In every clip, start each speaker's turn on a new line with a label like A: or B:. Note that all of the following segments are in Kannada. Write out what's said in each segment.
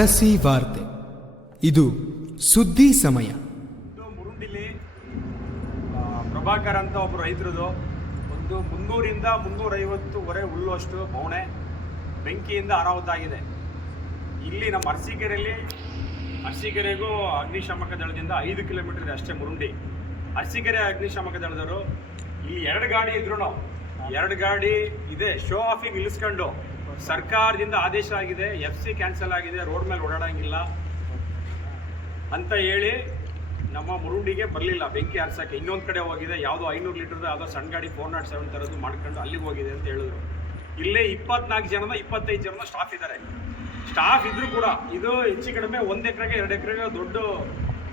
A: ಅರಸಿ ವಾರ್ತೆ. ಇದು ಸುದ್ದಿ ಸಮಯ.
B: ಮುರುಂಡಿಲಿ ಪ್ರಭಾಕರ್ ಅಂತ ಒಬ್ಬ ರೈತರದು. ಒಂದು ಮುನ್ನೂರಿಂದ ಮುನ್ನೂರೈವತ್ತುವರೆ ಉಳ್ಳುವಷ್ಟು ಬೌಣೆ ಬೆಂಕಿಯಿಂದ ಅನಾಹುತ ಆಗಿದೆ ಇಲ್ಲಿ ನಮ್ಮ ಅರಸೀಕೆರೆಯಲ್ಲಿ, ಅರಸೀಕೆರೆಗೂ ಅಗ್ನಿಶಾಮಕ ದಳದಿಂದ ಐದು ಕಿಲೋಮೀಟರ್ ಇದೆ ಅಷ್ಟೇ ಮುರುಂಡಿ. ಅರಸೀಕೆರೆ ಅಗ್ನಿಶಾಮಕ ದಳದವರು ಇಲ್ಲಿ ಎರಡು ಗಾಡಿ ಇದ್ರು ಎರಡು ಗಾಡಿ ಇದೆ ಶೋ ಆಫಿಗೆ ನಿಲ್ಲಿಸ್ಕೊಂಡು ಸರ್ಕಾರದಿಂದ ಆದೇಶ ಆಗಿದೆ ಎಫ್ ಸಿ ಕ್ಯಾನ್ಸಲ್ ಆಗಿದೆ ರೋಡ್ ಮೇಲೆ ಓಡಾಡಂಗಿಲ್ಲ ಅಂತ ಹೇಳಿ ನಮ್ಮ ಮುರುಂಡಿಗೆ ಬರಲಿಲ್ಲ. ಬೆಂಕಿ ಹಾರ್ಸಕ್ಕೆ ಇನ್ನೊಂದು ಕಡೆ ಹೋಗಿದೆ. ಯಾವುದೋ ಐನೂರು ಲೀಟರ್ದು ಯಾವುದೋ ಸಣ್ಣ ಗಾಡಿ ಫೋರ್ ನಾಟ್ ಸೆವೆನ್ ಥರದ್ದು ಮಾಡ್ಕೊಂಡು ಅಲ್ಲಿಗೆ ಹೋಗಿದೆ ಅಂತ ಹೇಳಿದ್ರು. ಇಲ್ಲೇ ಇಪ್ಪತ್ನಾಲ್ಕು ಜನದ ಇಪ್ಪತ್ತೈದು ಜನ ಸ್ಟಾಫ್ ಇದ್ದಾರೆ. ಸ್ಟಾಫ್ ಇದ್ರೂ ಕೂಡ ಇದು ಹೆಚ್ಚು ಕಡಿಮೆ ಒಂದು ಎಕರೆಗೆ ಎರಡು ಎಕರೆಗೆ ದೊಡ್ಡ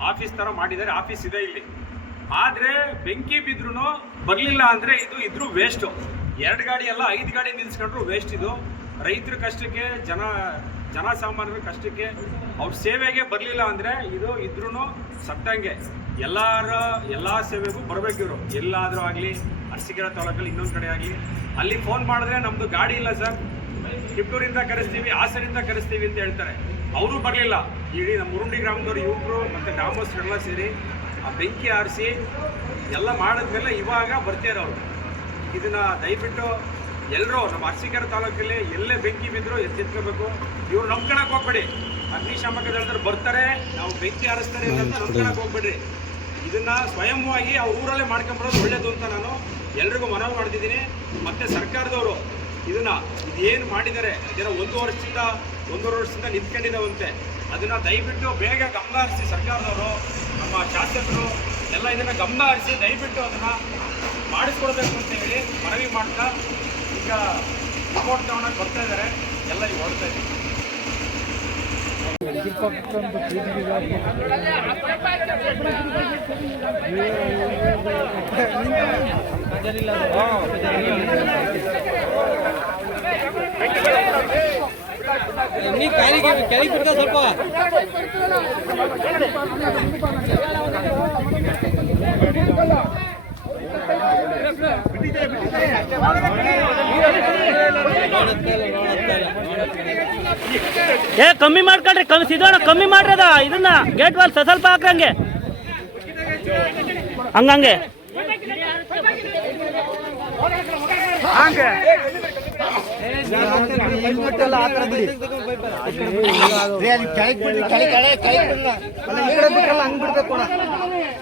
B: ಆಫೀಸ್ ಥರ ಮಾಡಿದ್ದಾರೆ. ಆಫೀಸ್ ಇದೆ ಇಲ್ಲಿ. ಆದರೆ ಬೆಂಕಿ ಬಿದ್ರೂ ಬರಲಿಲ್ಲ ಅಂದರೆ ಇದು ಇದ್ರೂ ವೇಸ್ಟು ಎರಡು ಗಾಡಿ ಅಲ್ಲ, ಐದು ಗಾಡಿ ನಿಲ್ಸ್ಕೊಂಡ್ರು ವೇಸ್ಟ್ ಇದು. ರೈತರ ಕಷ್ಟಕ್ಕೆ, ಜನ, ಜನಸಾಮಾನ್ಯರ ಕಷ್ಟಕ್ಕೆ ಅವ್ರ ಸೇವೆಗೆ ಬರಲಿಲ್ಲ ಅಂದರೆ ಇದು ಇದ್ರೂ ಸತ್ತಂಗೆ ಎಲ್ಲರ, ಎಲ್ಲ ಸೇವೆಗೂ ಬರಬೇಕು ಇವರು. ಎಲ್ಲಾದರೂ ಆಗಲಿ, ಅರಸಿಕೆರೆ ತಾಲೂಕಲ್ಲಿ ಇನ್ನೊಂದು ಕಡೆ ಆಗಲಿ. ಅಲ್ಲಿ ಫೋನ್ ಮಾಡಿದ್ರೆ ನಮ್ಮದು ಗಾಡಿ ಇಲ್ಲ ಸರ್. ಕಿತ್ತೂರಿಂದ ಕರೆಸ್ತೀವಿ ಆಸರಿಂದ ಕರೆಸ್ತೀವಿ ಅಂತ ಹೇಳ್ತಾರೆ. ಅವರು ಬರಲಿಲ್ಲ. ಇಡೀ ನಮ್ಮ ಮುರುಂಡಿ ಗ್ರಾಮದವ್ರು ಯುವಕರು ಮತ್ತು ಗ್ರಾಮಸ್ಥರೆಲ್ಲ ಸೇರಿ ಆ ಬೆಂಕಿ ಆರಿಸಿ ಎಲ್ಲ ಮಾಡಿದ್ಮೇಲೆ ಇವಾಗ ಬರ್ತಾರೆ ಅವರು ಇದನ್ನ ದಯವಿಟ್ಟು ಎಲ್ಲರೂ ನಮ್ಮ ಅರಸೀಕೆರೆ ತಾಲೂಕಲ್ಲಿ ಎಲ್ಲೇ ಬೆಂಕಿ ಬಿದ್ದರೂ ಎಚ್ಚೆತ್ಕೋಬೇಕು ಇವ್ರು ನಂಬ್ಕೊಳಕ್ಕೆ ಹೋಗ್ಬೇಡಿ. ಅಗ್ನಿಶಾಮಕ ದಳದವ್ರು ಬರ್ತಾರೆ ನಾವು ಬೆಂಕಿ ಹಾರಿಸ್ತಾರೆ ಅಂತ ನಂಬ್ಕೊಳಕ್ ಹೋಗ್ಬೇಡ್ರಿ. ಇದನ್ನ ಸ್ವಯಂವಾಗಿ ಆ ಊರಲ್ಲೇ ಮಾಡ್ಕೊಂಬರೋದು ಒಳ್ಳೇದು ಅಂತ ನಾನು ಎಲ್ರಿಗೂ ಮನವಿ ಮಾಡ್ತಿದ್ದೀನಿ. ಮತ್ತೆ ಸರ್ಕಾರದವರು ಇದನ್ನ ಇದೇನು ಮಾಡಿದ್ದಾರೆ ಇದನ್ನ ಒಂದು ವರ್ಷದಿಂದ ಒಂದೂವರೆ ವರ್ಷದಿಂದ ನಿಂತ್ಕೊಂಡಿದ್ದಾವಂತೆ ಅದನ್ನ ದಯವಿಟ್ಟು ಬೇಗ ಗಮನ ಹರಿಸಿ ಸರ್ಕಾರದವರು ನಮ್ಮ ಶಾಸಕರು ಎಲ್ಲ ಇದನ್ನ ಗಮನ ಹರಿಸಿ ದಯವಿಟ್ಟು ಅದನ್ನು ಮಾಡಿಸ್ಕೊಡ್ಬೇಕು ಅಂತ ಹೇಳಿ ಮನವಿ ಮಾಡ್ತಾ ಈಗ ರಿಪೋರ್ಟ್ ತಗೊಂಡಾಗ ಬರ್ತಾ ಇದ್ದಾರೆ ಎಲ್ಲ ಈಗ ಓಡ್ತಾ ಇದ್ದೀವಿ
C: ಕೆಳಗೆ ಬಿಡ್ತಾ ಸ್ವಲ್ಪ
D: ಏ ಕಮ್ಮಿ ಮಾಡ್ಕೊಳ್ರಿ ಕಮ್ಮಿ ಸಿದ್ದೋಣ ಕಮ್ಮಿ ಮಾಡ್ರದ ಇದನ್ನ ಗೇಟ್ ವಾಲ್ ಸ್ವಲ್ಪ ಹಾಕ್ರಂಗೆ ಹಂಗಂಗೆ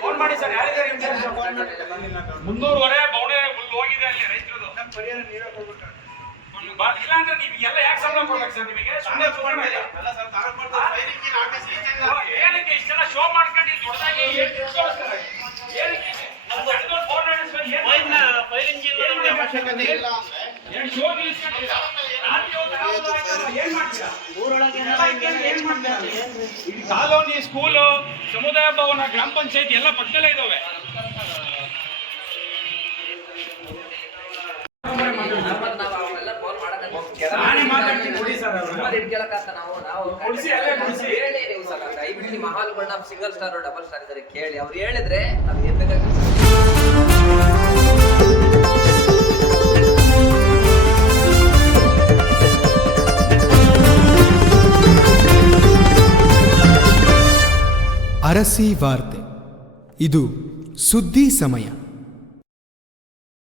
B: ಫೋನ್ ಮಾಡಿ ಸರ್ ಯಾರಿದ್ದಾರೆ ಮುನ್ನೂರುವರೆ ಬೌಣೆ ಹುಲ್ಲು ಹೋಗಿದೆ ಅಲ್ಲಿ ರೈತರದು ಪರಿಹಾರ ನೀವೇ ಕೊಡ್ಬೇಕು ಇಲ್ಲ ಅಂದ್ರೆ ನೀವು ಎಲ್ಲ ಯಾಕೆ ಸಂಬಳ ಕೊಡ್ಬೇಕು ಸರ್ ನಿಮಗೆ ಸುಮ್ಮನೆ ಸುಮ್ಮನೆ ಏನಕ್ಕೆ ಇಷ್ಟೆಲ್ಲ ಶೋ ಮಾಡ್ಕೊಂಡು ಇಲ್ಲಿ ದೊಡ್ಡದಾಗಿ? ಏನಕ್ಕೆ ಫೈಲಿಂಗ್ ಅವಶ್ಯಕತೆ? ಇಲ್ಲಿ ಕಾಲೋನಿ ಸ್ಕೂಲು ಸಮುದಾಯ ಭವನ ಗ್ರಾಮ ಪಂಚಾಯತ್ ಎಲ್ಲ ಪಕ್ಕದಲ್ಲೇ ಇದಾವೆ. ನಾನೇ ಮಾತಾಡ್ತೀನಿ. ಸರ್ ಅಲ್ಲೇ ಕೊಡ್ಸಿ.
E: ಹೇಳಿ ನೀವು ಸರ್. ದಯವಿಟ್ಟು ಸಿಂಗಲ್ ಸ್ಟಾರ್ ಡಬಲ್ ಸ್ಟಾರ್ ಇದ್ದಾರೆ. ಕೇಳಿ. ಅವ್ರು ಹೇಳಿದ್ರೆ ನಾವು
A: ಅರಸಿ ವಾರ್ತೆ. ಇದು ಸುದ್ದಿ ಸಮಯ.